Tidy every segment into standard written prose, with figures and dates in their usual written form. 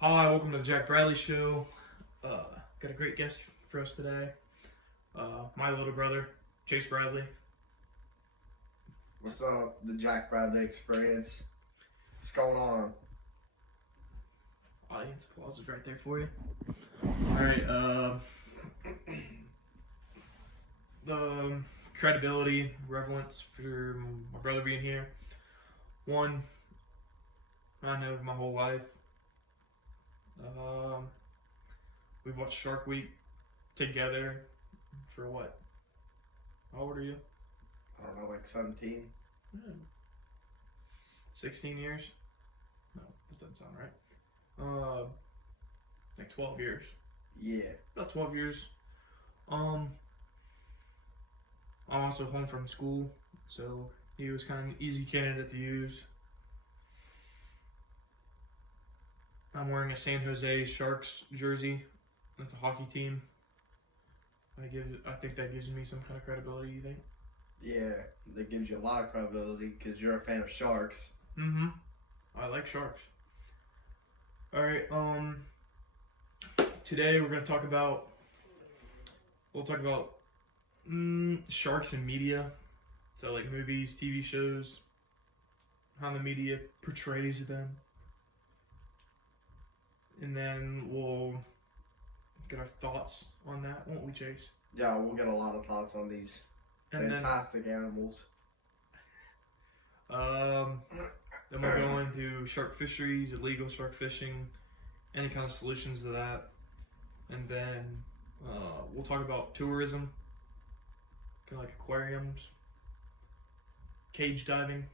Hi, welcome to the Jack Bradley Show. Got a great guest for us today. My little brother, Chase Bradley. What's up, the Jack Bradley Experience? What's going on? Audience applause is right there for you. Alright, the credibility, relevance for my brother being here. One, I know my whole life. We've watched Shark Week together for what? How old are you? I don't know, like 17? 16 years? No, that doesn't sound right. Like 12 years. Yeah. About 12 years. I'm also home from school, so he was kind of an easy candidate to use. I'm wearing a San Jose Sharks jersey. That's a hockey team. I think that gives me some kind of credibility. You think? Yeah, that gives you a lot of credibility because you're a fan of sharks. Mm-hmm. I like sharks. All right. Today we're gonna talk about. We'll talk about sharks and media. So like movies, TV shows, how the media portrays them, and then we'll get our thoughts on that, won't we, Chase? Yeah, we'll get a lot of thoughts on these And fantastic animals. Then we'll go into shark fisheries, illegal shark fishing, any kind of solutions to that, and then we'll talk about tourism, kind of like aquariums, cage diving,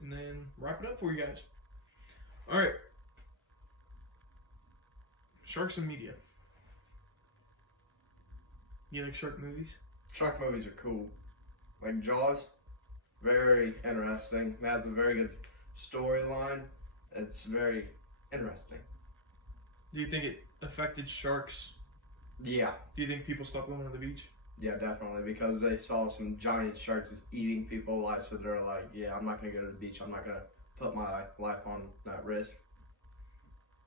and then wrap it up for you guys. All right, sharks and media. You like shark movies? Shark movies are cool. Like Jaws, very interesting. It has a very good storyline. It's very interesting. Do you think it affected sharks? Yeah. Do you think people stopped going to the beach? Yeah, definitely, because they saw some giant sharks just eating people alive, so they're like, yeah, I'm not going to go to the beach. I'm not going to put my life on that risk.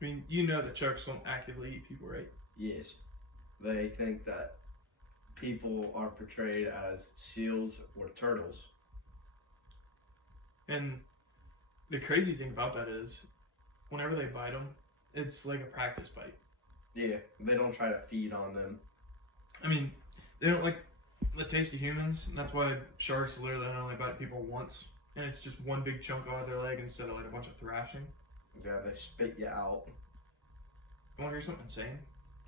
I mean, you know that sharks don't actively eat people, right? Yes. They think that people are portrayed as seals or turtles. And the crazy thing about that is, whenever they bite them, it's like a practice bite. Yeah, they don't try to feed on them. I mean, they don't like the taste of humans, and that's why sharks literally only bite people once, and it's just one big chunk out of their leg instead of like a bunch of thrashing. Yeah, they spit you out. I want to hear something insane?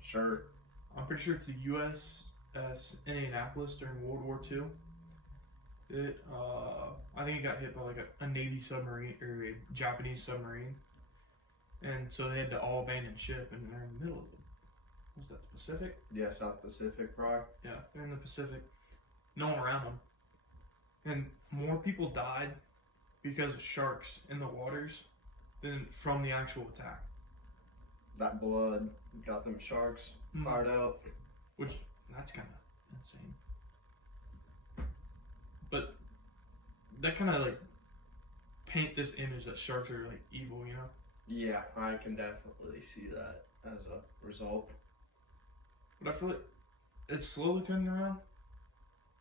Sure. I'm pretty sure it's the USS Indianapolis during World War II. I think it got hit by like a Navy submarine or a Japanese submarine, and so they had to all abandon ship, and they're in the middle of the was that the Pacific? Yeah, South Pacific, probably. Yeah, they're in the Pacific. No one around them, and more people died because of sharks in the waters than from the actual attack. That blood got them sharks fired up. Which, that's kind of insane. But that kind of like paint this image that sharks are like evil, you know? Yeah, I can definitely see that as a result. But I feel like it's slowly turning around.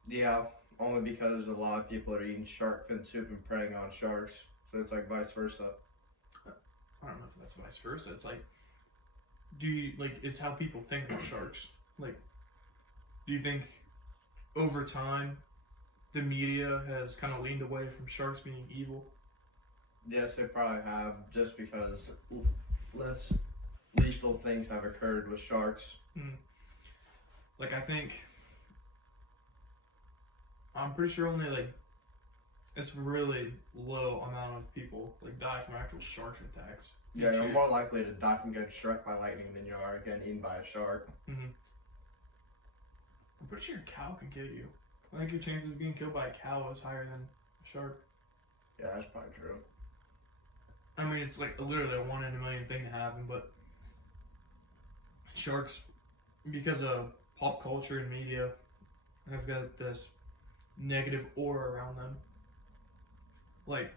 Yeah, only because a lot of people are eating shark fin soup and preying on sharks. So it's like vice versa. I don't know if that's vice versa. It's like, do you like? It's how people think about sharks. Like, do you think over time the media has kind of leaned away from sharks being evil? Yes, they probably have, just because less lethal things have occurred with sharks. Like, I'm pretty sure only like it's really low amount of people like die from actual shark attacks. Yeah, you're more likely to die from getting struck by lightning than you are getting eaten by a shark. I'm pretty sure a cow can kill you. I think your chances of being killed by a cow is higher than a shark. Yeah, that's probably true. I mean, it's like literally a 1 in a million thing to happen, but sharks, because of pop culture and media, have got this negative aura around them. Like,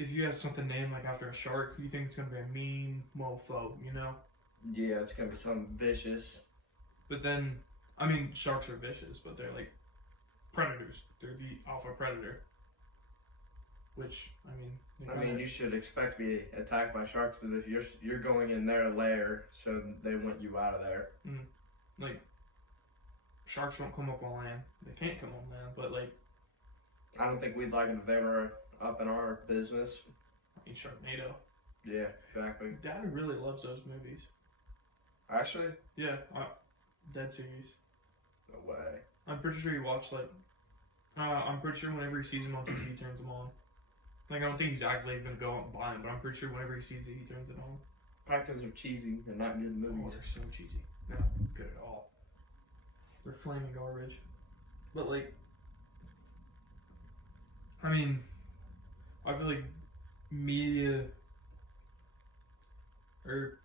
if you have something named like after a shark, you think it's gonna be a mean mofo, you know? Yeah, it's gonna be something vicious. But then, I mean, sharks are vicious, but they're like predators. They're the alpha predator. Which, I mean, they I mean, kinda- you should expect to be attacked by sharks as if you're going in their lair, so they want you out of there. like sharks don't come up on land. They can't come on land, but like, I don't think we'd like it if they were up in our business. I mean, Sharknado. Yeah, exactly. Dad really loves those movies. Actually, Yeah, Dead series. no way. I'm pretty sure he watched like. I'm pretty sure whenever he sees them on TV, he turns them on. Like I don't think he's actually gonna go out and buy them, but I'm pretty sure whenever he sees it, he turns it on. Probably because they're cheesy and not good Oh, movies. they're so cheesy. Not good at all. They're flaming garbage. But like, I mean, I feel like media or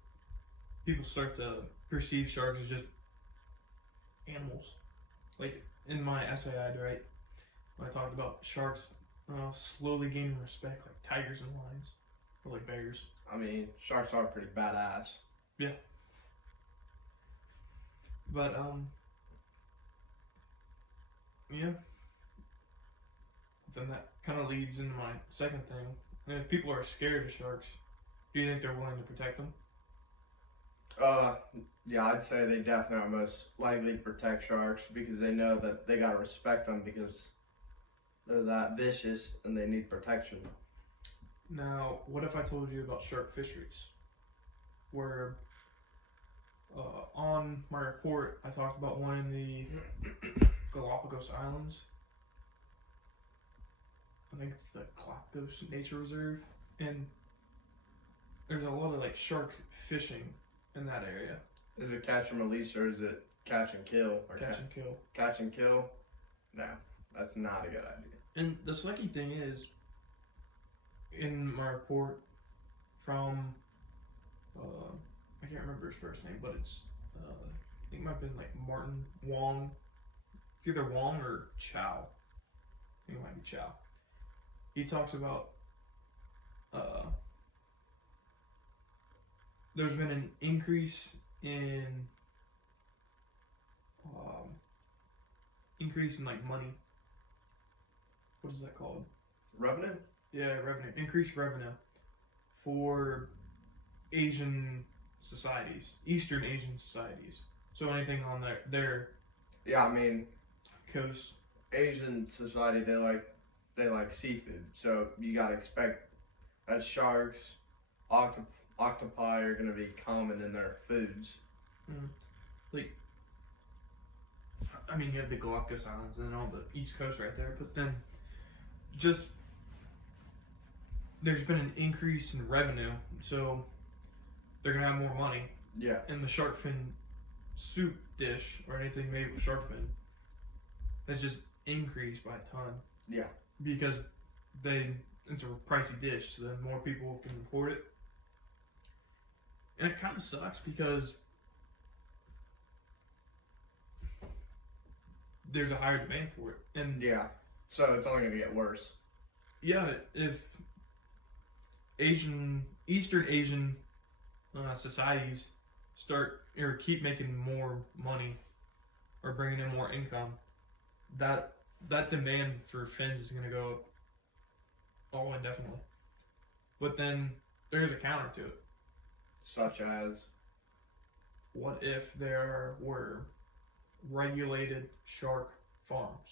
people start to perceive sharks as just animals. Like in my essay I had to write, when I talked about sharks slowly gaining respect like tigers and lions, or like bears. I mean, sharks are pretty badass. Yeah. But yeah. Then that kind of leads into my second thing. And if people are scared of sharks, do you think they're willing to protect them? Yeah, I'd say they definitely are most likely to protect sharks because they know that they gotta respect them because they're that vicious and they need protection. Now, what if I told you about shark fisheries? Where on my report, I talked about one in the Galapagos Islands. I think it's the Galapagos Nature Reserve, and there's a lot of like shark fishing in that area. Is it catch and release or is it catch and kill? Or Catch and kill. Catch and kill? No, that's not a good idea. And the sucky thing is, in my report from, I can't remember his first name, but it's, I think it might have been like Martin Wong. It's either Wong or Chow. I think it might be Chow. He talks about, there's been an increase in like money. What is that called? Revenue? Yeah, revenue. Increased revenue for Asian societies, Eastern Asian societies. So anything on their Yeah, I mean, coast. Asian society, they like seafood, so you gotta expect that sharks, octopi are gonna be common in their foods. Like, I mean, you have the Galapagos Islands and all the East Coast right there, but then just there's been an increase in revenue, so they're gonna have more money. Yeah. And the shark fin soup dish or anything made with shark fin has just increased by a ton. Yeah. Because it's a pricey dish, so then more people can afford it. And it kind of sucks because there's a higher demand for it. And yeah, so it's only gonna get worse. Yeah, if Eastern Asian societies start or keep making more money or bringing in more income, that demand for fins is gonna go up all indefinitely. But then there's a counter to it. Such as? What if there were regulated shark farms?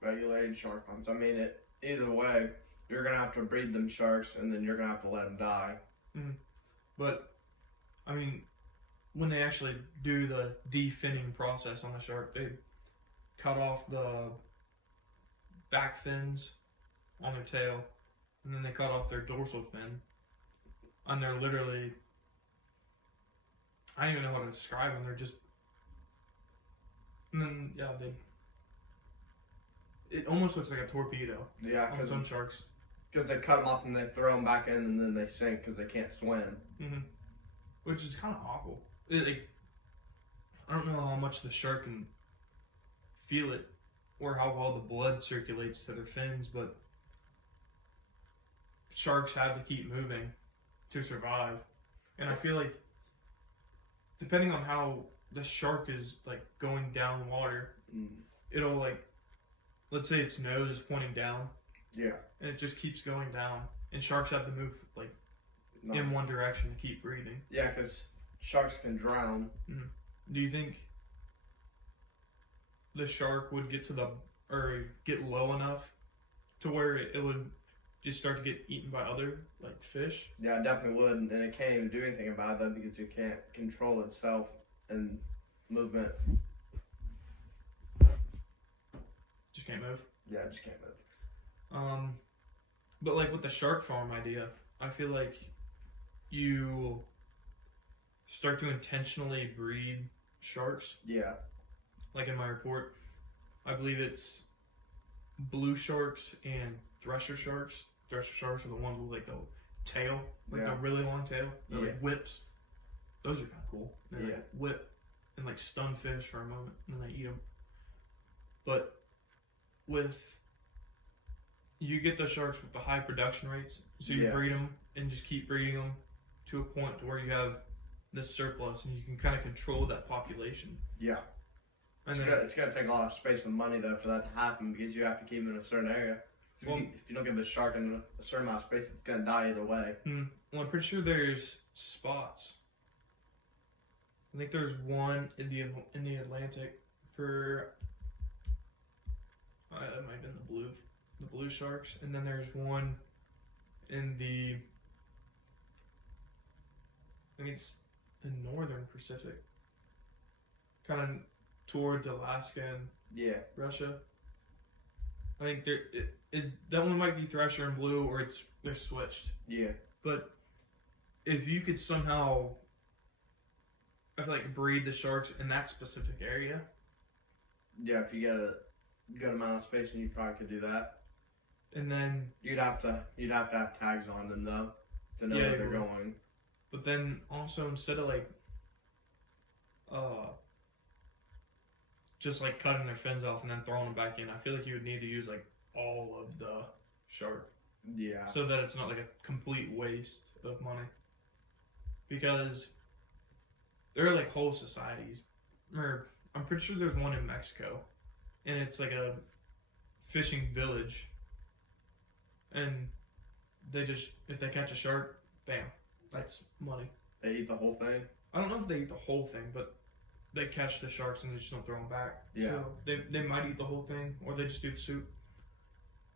Regulated shark farms. I mean, either way, you're gonna have to breed them sharks, and then you're gonna have to let them die. But I mean, when they actually do the definning process on the shark, they cut off the back fins on their tail, and then they cut off their dorsal fin, and they're literally, I don't even know how to describe them. They're just, and then yeah, it almost looks like a torpedo. Yeah, on some sharks. Because they cut them off and they throw them back in, and then they sink because they can't swim. Which is kind of awful. I don't know how much the shark can feel it, or how well the blood circulates to their fins, but sharks have to keep moving to survive. And I feel like depending on how the shark is like going down water, it'll like, let's say its nose is pointing down. Yeah. And it just keeps going down, and sharks have to move like Nice. in one direction to keep breathing. Yeah, because sharks can drown. Do you think the shark would get get low enough to where it would just start to get eaten by other like fish? Yeah, it definitely would, and it can't even do anything about that because it can't control itself and movement. Just can't move. Yeah, it just can't move. But like with the shark farm idea, I feel like you start to intentionally breed sharks. Yeah. Like in my report, I believe it's blue sharks and thresher sharks. Thresher sharks are the ones with like the tail, like the really long tail, they're like whips. Those are kind of cool. They like whip and like stun fish for a moment, and then they eat them. But you get the sharks with the high production rates, so you breed them and just keep breeding them to a point to where you have this surplus, and you can kind of control that population. Yeah. And it's gonna take a lot of space and money though for that to happen because you have to keep them in a certain area. So if you don't give the shark in a certain amount of space, it's gonna die either way. Well, I'm pretty sure there's spots. I think there's one in the Atlantic for it might have been the blue sharks, and then there's one in I think it's the northern Pacific, kind of towards Alaska and Russia. I think that one might be thresher and blue, or they're switched. Yeah. But if you could somehow, I feel like, breed the sharks in that specific area. Yeah, if you get a good amount of space, and you probably could do that. And then you'd have to have tags on them though to know where they're going. But then also instead of like just like cutting their fins off and then throwing them back in, I feel like you would need to use like all of the shark. Yeah. So that it's not like a complete waste of money. Because there are like whole societies. I'm pretty sure there's one in Mexico, and it's like a fishing village. And they just, if they catch a shark, bam, that's money. They eat the whole thing? I don't know if they eat the whole thing, but they catch the sharks and they just don't throw them back. Yeah. So they might eat the whole thing, or they just do the soup.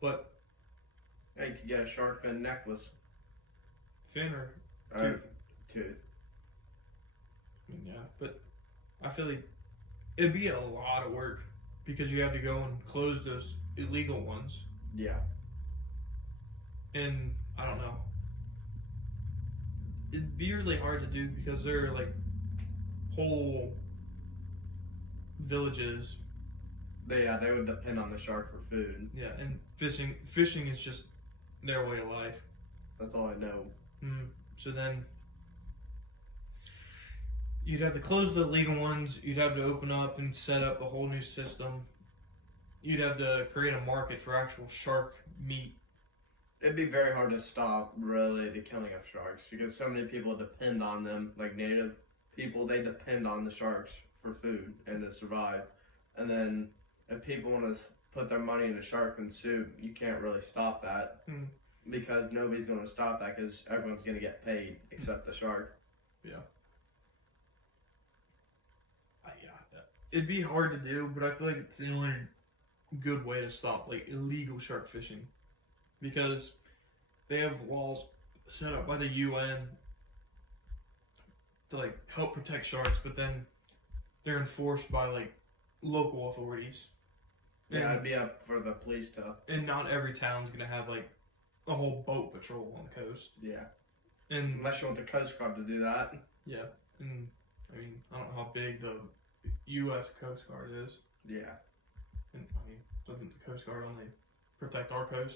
But yeah, you could get a shark fin necklace. Fin or tooth. I mean, yeah, but I feel like it'd be a lot of work because you have to go and close those illegal ones. Yeah. And I don't know. It'd be really hard to do because there are like whole villages. They would depend on the shark for food. Yeah, and fishing is just their way of life. That's all I know. So then you'd have to close the illegal ones. You'd have to open up and set up a whole new system. You'd have to create a market for actual shark meat. It'd be very hard to stop, really, the killing of sharks because so many people depend on them, like native people, they depend on the sharks for food and to survive. And then if people want to put their money into shark fin soup, you can't really stop that because nobody's going to stop that because everyone's going to get paid except the shark. Yeah. It'd be hard to do, but I feel like it's the only good way to stop like illegal shark fishing. Because they have laws set up by the UN to like help protect sharks, but then they're enforced by like local authorities. Yeah, it'd be up for the police to. And not every town's gonna have like a whole boat patrol on the coast. Yeah. And unless you want the Coast Guard to do that. Yeah, and I mean I don't know how big the U.S. Coast Guard is. Yeah. And I mean, doesn't the Coast Guard only protect our coast?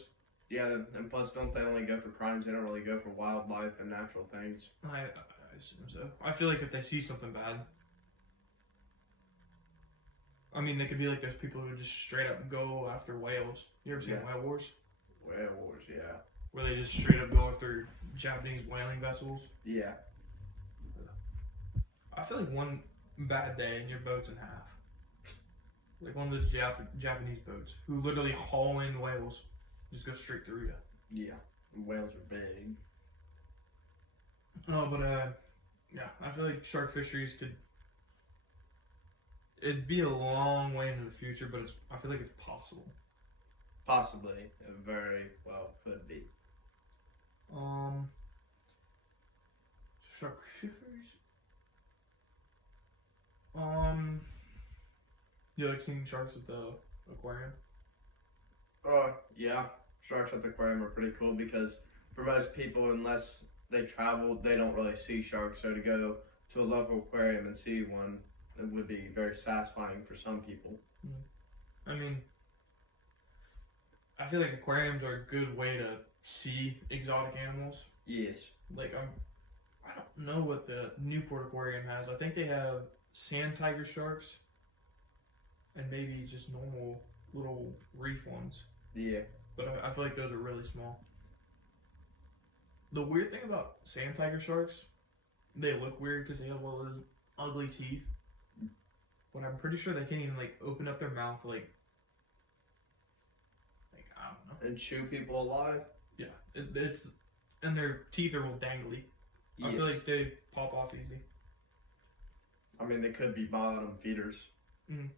Yeah, and plus, don't they only go for crimes? They don't really go for wildlife and natural things. I assume so. I feel like if they see something bad, I mean, they could be like those people who just straight up go after whales. You ever seen Whale Wars? Whale Wars, yeah. where they just straight up go after Japanese whaling vessels. Yeah. I feel like one bad day and your boat's in half. Like one of those Japanese boats who literally haul in whales, just go straight through you. Yeah. Whales are big. Oh, but yeah, I feel like shark fisheries could. It'd be a long way into the future, but I feel like it's possible. Possibly. It very well could be. Shark fisheries. You like seeing sharks at the aquarium? Yeah. Sharks at the aquarium are pretty cool because for most people, unless they travel, they don't really see sharks. So to go to a local aquarium and see one, it would be very satisfying for some people. I mean, I feel like aquariums are a good way to see exotic animals. Yes. Like I don't know what the Newport Aquarium has. I think they have sand tiger sharks, and maybe just normal little reef ones. Yeah. But I feel like those are really small. The weird thing about sand tiger sharks, they look weird because they have all those ugly teeth. But I'm pretty sure they can't even like open up their mouth like I don't know. And chew people alive. Yeah, it's and their teeth are all dangly. Yes. I feel like they pop off easy. I mean, they could be bottom feeders. Mm.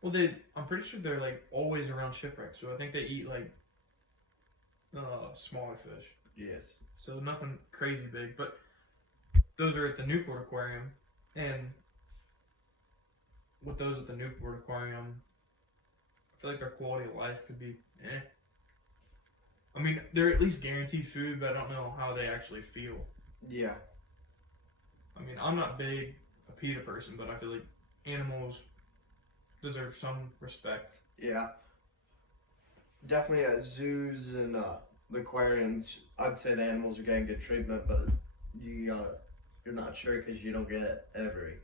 Well, I'm pretty sure they're like always around shipwrecks, so I think they eat like smaller fish. Yes. So nothing crazy big, but those are at the Newport Aquarium, and with those at the Newport Aquarium, I feel like their quality of life could be eh. I mean, they're at least guaranteed food, but I don't know how they actually feel. Yeah. I mean, I'm not big a PETA person, but I feel like animals deserve some respect. Yeah. Definitely at zoos and the aquariums, I'd say the animals are getting good treatment, but you're not sure because you don't get every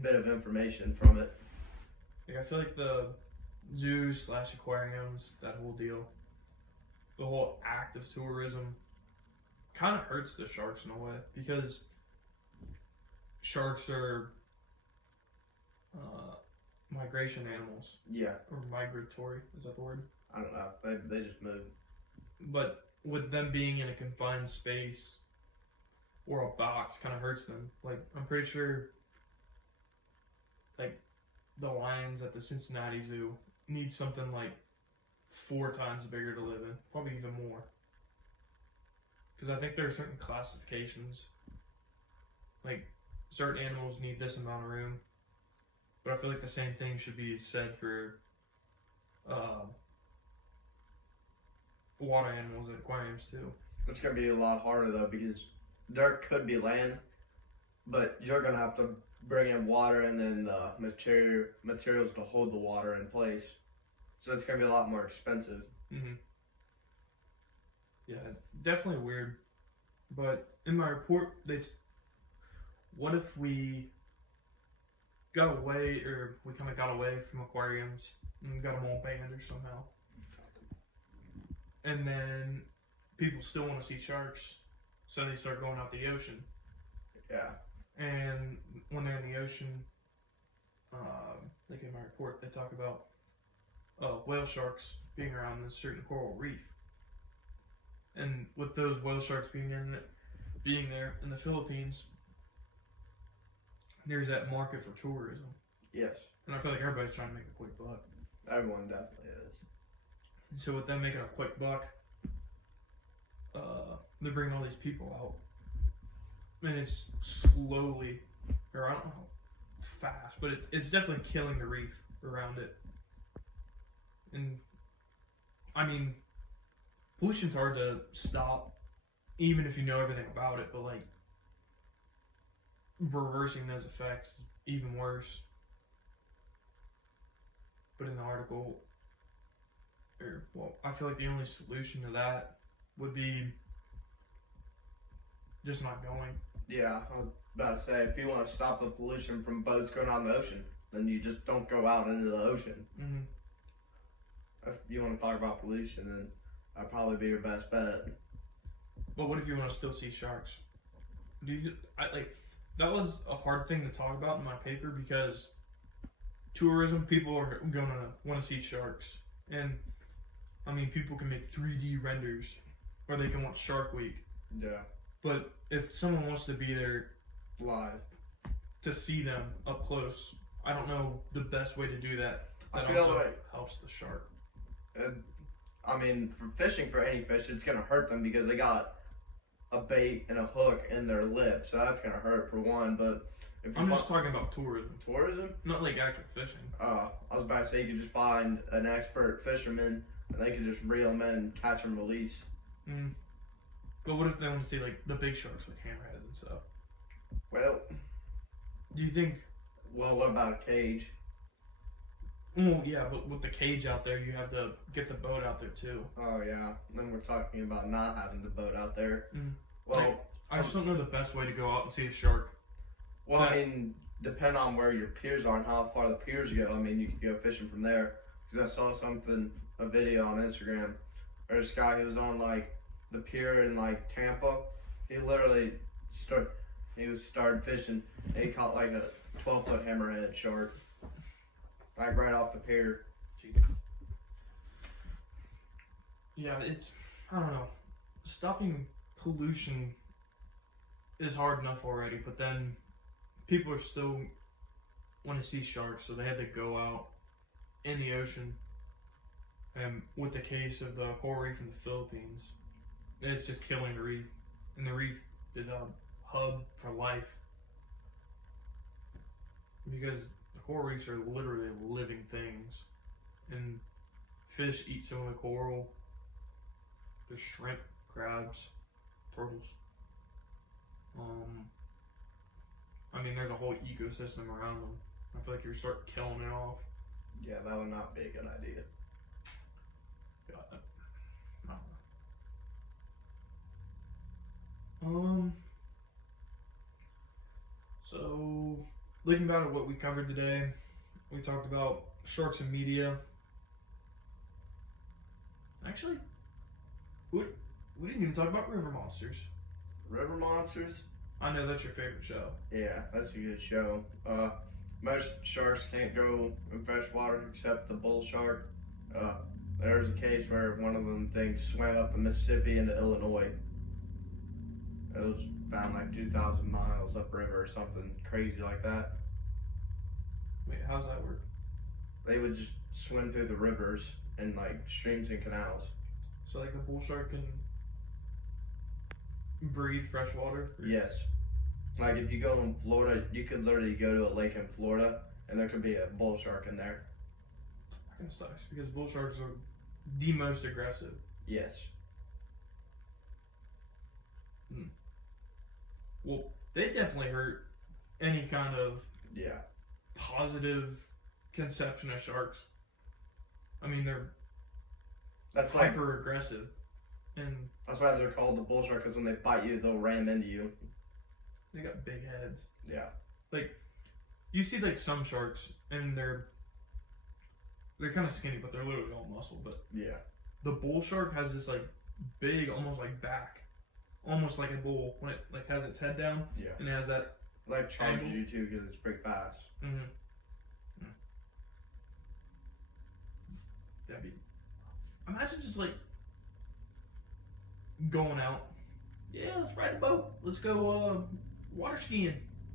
bit of information from it. Like, I feel like the zoos / aquariums, that whole deal, the whole act of tourism, kind of hurts the sharks in a way because sharks are migration animals. Yeah. Or migratory, is that the word? I don't know. They just move. But with them being in a confined space or a box kind of hurts them. Like, I'm pretty sure, like, the lions at the Cincinnati Zoo need something like 4 times bigger to live in. Probably even more. Because I think there are certain classifications. Like, certain animals need this amount of room. But I feel like the same thing should be said for water animals at aquariums too. It's going to be a lot harder though because there could be land, but you're going to have to bring in water and then the materials to hold the water in place. So it's going to be a lot more expensive. Mm-hmm. Yeah, definitely weird. But in my report, what if we got away, or we kind of got away from aquariums and got them all banned or somehow, and then people still want to see sharks, so they start going out the ocean. Yeah. And when they're in the ocean, like in my report, they talk about whale sharks being around this certain coral reef. And with those whale sharks being there in the Philippines, there's that market for tourism. Yes. And I feel like everybody's trying to make a quick buck. Everyone definitely is. And so with them making a quick buck, they're bringing all these people out. And it's slowly, or I don't know how fast, but it's definitely killing the reef around it. And, I mean, pollution's hard to stop, even if you know everything about it, but like, reversing those effects is even worse. But in the article, I feel like the only solution to that would be just not going. Yeah, I was about to say, if you want to stop the pollution from boats going out in the ocean, then you just don't go out into the ocean. Mm-hmm. If you want to talk about pollution, then That'd probably be your best bet. But what if you want to still see sharks? That was a hard thing to talk about in my paper because tourism, people are gonna want to see sharks, and I mean people can make 3D renders, or they can watch Shark Week. Yeah. But if someone wants to be there Live. to see them up close, I don't know the best way to do that. That I feel also like helps the shark. I mean, for fishing for any fish, it's gonna hurt them because they got a bait and a hook in their lip, so that's gonna hurt for one. But if I'm just talking about tourism, tourism, not like actual fishing. I was about to say you could just find an expert fisherman and they could just reel them in, catch and release. But what if they want to see like the big sharks, like hammerheads and stuff? Well, Do you think? well, what about a cage? Well, yeah, but with the cage out there, you have to get the boat out there too. Oh yeah. Then we're talking about not having the boat out there. Well, Like, I just don't know the best way to go out and see a shark. I mean, depend on where your piers are and how far the piers go. I mean, you could go fishing from there. Because I saw a video on Instagram. There's this guy who was on like the pier in like Tampa. He literally started fishing. And he caught like a 12-foot hammerhead shark, like right off the pier. Yeah, I don't know. Stopping pollution is hard enough already, but then people are still want to see sharks, so they had to go out in the ocean. And with the case of the coral reef in the Philippines, it's just killing the reef, and the reef is a hub for life because the coral reefs are literally living things, and fish eat some of the coral. There's shrimp, crabs, turtles. I mean, there's a whole ecosystem around them. I feel like you start killing it off. Yeah, that would not be a good idea. I don't know. So looking back at what we covered today, we talked about sharks and media. Actually, we didn't even talk about river monsters. River monsters? I know that's your favorite show. Yeah, that's a good show. Most sharks can't go in fresh water except the bull shark. There was a case where one of them things swam up the Mississippi into Illinois. It was found like 2,000 miles upriver or something crazy like that. Wait, how's that work? They would just swim through the rivers and like streams and canals. So like the bull shark can breathe fresh water? Yes. Like if you go in Florida, you could literally go to a lake in Florida and there could be a bull shark in there. That kind of sucks because bull sharks are the most aggressive. Yes. Well, they definitely hurt any kind of positive conception of sharks. I mean, That's like hyper aggressive, and that's why they're called the bull shark, because when they bite you, they'll ram into you. they got big heads. Yeah. Like you see, like some sharks, and they're kind of skinny, but they're literally all muscle. But Yeah. the bull shark has this like big, almost like back, almost like a bull when it like has its head down. Yeah. And it has that. Like charges Angle. you too because it's pretty fast. That'd be. Imagine just like going out. Yeah, let's ride a boat. Let's go water skiing,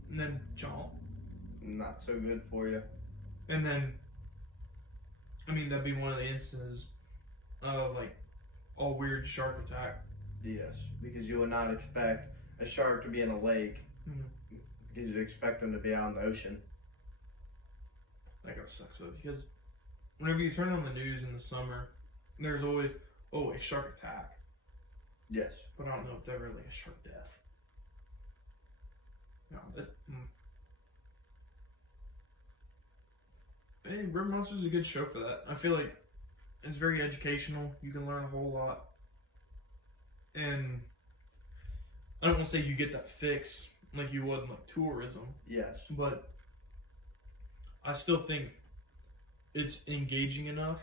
and then jump. Not so good for you. And then, I mean, that'd be one of the instances of like a weird shark attack. Yes, because you would not expect a shark to be in a lake. Because you'd expect them to be out in the ocean. That gotta suck though, because whenever you turn on the news in the summer, there's always a shark attack. Yes. But I don't know if ever like a shark death. No, Hey, River Monsters is a good show for that. I feel like it's very educational. You can learn a whole lot. And I don't want to say you get that fix like you would in like tourism. Yes. But I still think it's engaging enough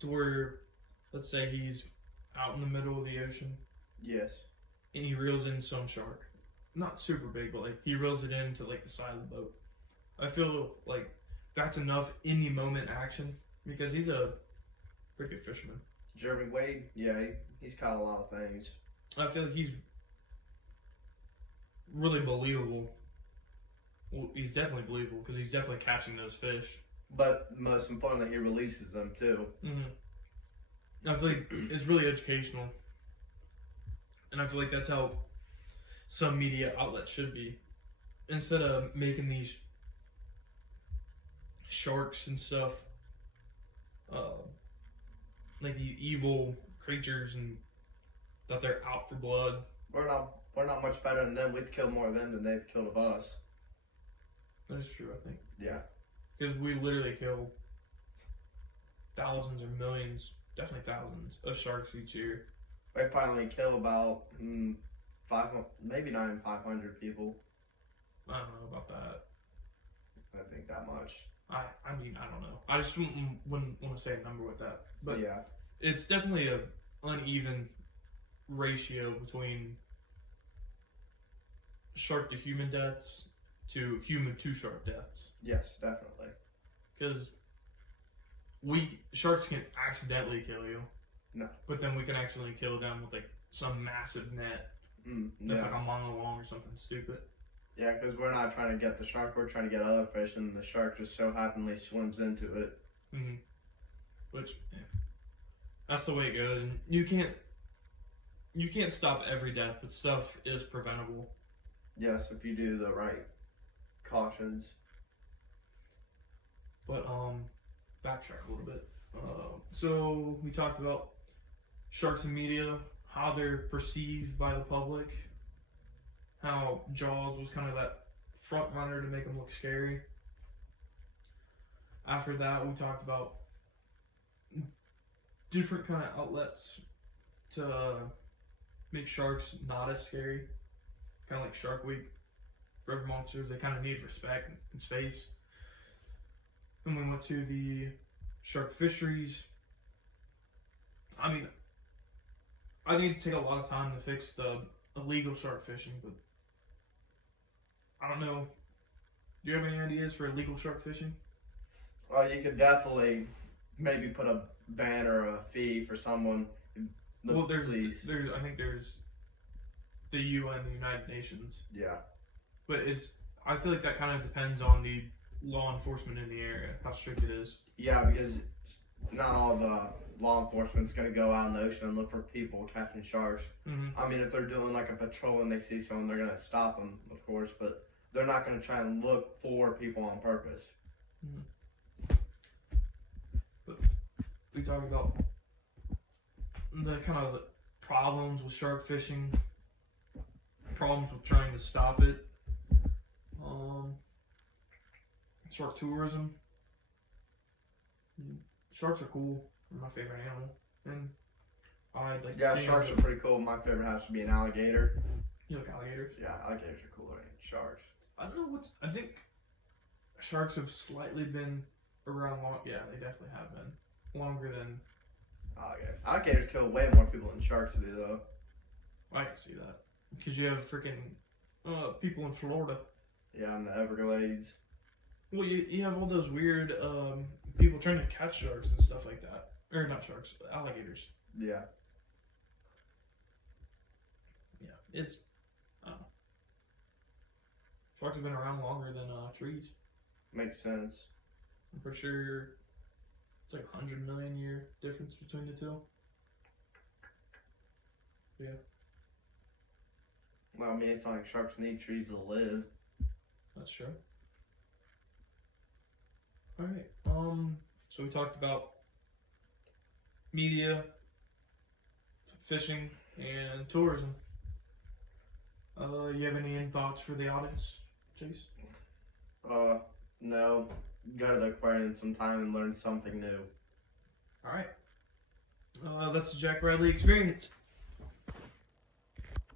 to where, let's say he's out in the middle of the ocean, Yes. and he reels in some shark. Not super big, but like he reels it into like the side of the boat. I feel like that's enough in the moment action because he's a pretty good fisherman. Jeremy Wade, yeah, he's caught a lot of things. I feel like he's really believable. Well, he's definitely believable because he's definitely catching those fish. But most importantly, he releases them too. I feel like it's really educational, and I feel like that's how some media outlets should be. Instead of making these sharks and stuff like these evil creatures and that they're out for blood. We're not much better than them. We've killed more of them than they've killed of us. That is true, I think. Yeah. Because we literally kill thousands or millions, definitely thousands, of sharks each year. We probably kill about 500, maybe not even 500 people. I don't know about that. I think that much. I mean, I don't know. I just wouldn't want to say a number with that. But yeah, it's definitely a uneven ratio between shark to human deaths to human to shark deaths. Yes, definitely. Because sharks can accidentally kill you. No. But then we can accidentally kill them with like some massive net Yeah. that's like a mile long or something stupid. Yeah, because we're not trying to get the shark, we're trying to get other fish, and the shark just so happenly swims into it. Which, yeah, that's the way it goes, and you can't stop every death, but stuff is preventable. Yes, if you do the right cautions. But backtrack a little bit. So we talked about sharks in media, how they're perceived by the public, how Jaws was kind of that front runner to make them look scary. After that, we talked about different kind of outlets to make sharks not as scary, kind of like Shark Week. River monsters, they kind of need respect and space. And we went to the shark fisheries. I mean, I need to take a lot of time to fix the illegal shark fishing, but I don't know. Do you have any ideas for illegal shark fishing? Well, you could definitely maybe put a ban or a fee for someone. Well, I think there's the UN, the United Nations. Yeah. But I feel like that kind of depends on the law enforcement in the area, how strict it is. Yeah, because not all the law enforcement's going to go out in the ocean and look for people catching sharks. I mean, if they're doing like a patrol and they see someone, they're going to stop them, of course, but they're not going to try and look for people on purpose. But we talk about the kind of the problems with shark fishing, problems with trying to stop it. Shark tourism. Sharks are cool. They're my favorite animal, and I'd like to see sharks them. are pretty cool. My favorite has to be an alligator. You like alligators? Yeah, alligators are cooler than sharks. I don't know I think sharks have slightly been around long. Yeah, they definitely have been longer than Alligators. Alligators kill way more people than sharks do, though. I can see that because you have freaking people in Florida. Yeah, in the Everglades. Well, you have all those weird people trying to catch sharks and stuff like that. Or not sharks, alligators. Yeah. Yeah, it's, I don't know. Sharks have been around longer than trees. Makes sense. I'm pretty sure it's like 100 million year difference between the two. Yeah. Well, I mean, it's not like sharks need trees to live. That's true. Alright, so we talked about media, fishing, and tourism. You have any thoughts for the audience, Chase? No. Go to the aquarium sometime and learn something new. Alright. That's the Jack Riley Experience.